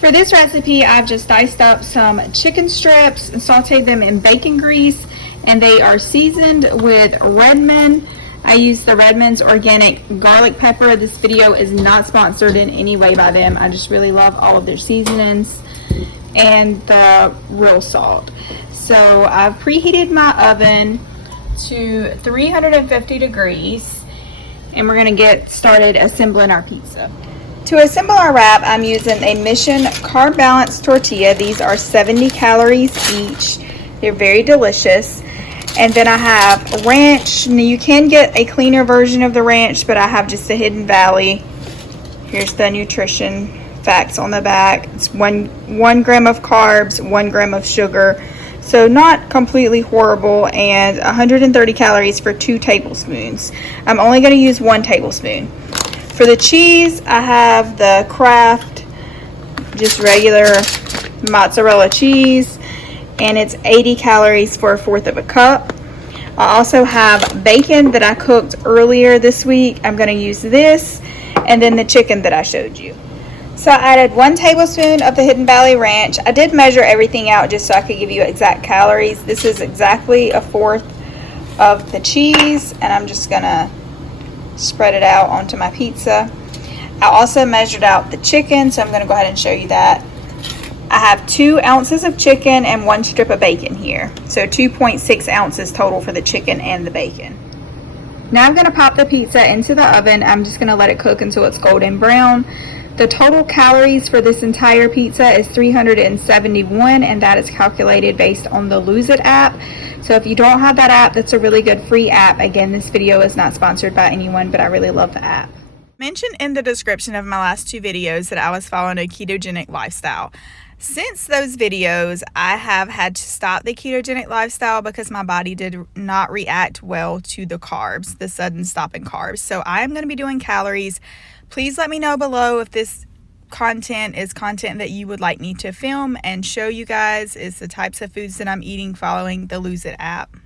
For this recipe, I've just diced up some chicken strips and sauteed them in bacon grease, and they are seasoned with Redmond. I use the Redmond's organic garlic pepper. This video is not sponsored in any way by them. I just really love all of their seasonings and the real salt. So I've preheated my oven to 350 degrees, and we're gonna get started assembling our pizza. To assemble our wrap, I'm using a Mission Carb Balance tortilla. These are 70 calories each. They're very delicious. And then I have ranch. Now you can get a cleaner version of the ranch, but I have just a Hidden Valley. Here's the nutrition facts on the back. It's one gram of carbs, 1 gram of sugar. So not completely horrible, and 130 calories for 2 tablespoons. I'm only going to use 1 tablespoon. For the cheese, I have the Kraft, just regular mozzarella cheese, and it's 80 calories for 1/4 of a cup. I also have bacon that I cooked earlier this week. I'm going to use this, and then the chicken that I showed you. So I added 1 tablespoon of the Hidden Valley Ranch. I did measure everything out just so I could give you exact calories. This is exactly 1/4 of the cheese, and I'm just going to spread it out onto my pizza. I also measured out the chicken, so I'm going to go ahead and show you that. I have 2 ounces of chicken and 1 strip of bacon here. So 2.6 ounces total for the chicken and the bacon. Now I'm going to pop the pizza into the oven. I'm just going to let it cook until it's golden brown. The total calories for this entire pizza is 371, and that is calculated based on the Lose It app. So if you don't have that app, that's a really good free app. Again, this video is not sponsored by anyone, but I really love the app. Mentioned in the description of my last 2 videos that I was following a ketogenic lifestyle. Since those videos, I have had to stop the ketogenic lifestyle because my body did not react well to the carbs, the sudden stop in carbs. So I am going to be doing calories. Please let me know below if this content is content that you would like me to film and show you guys. Is the types of foods that I'm eating following the Lose It app.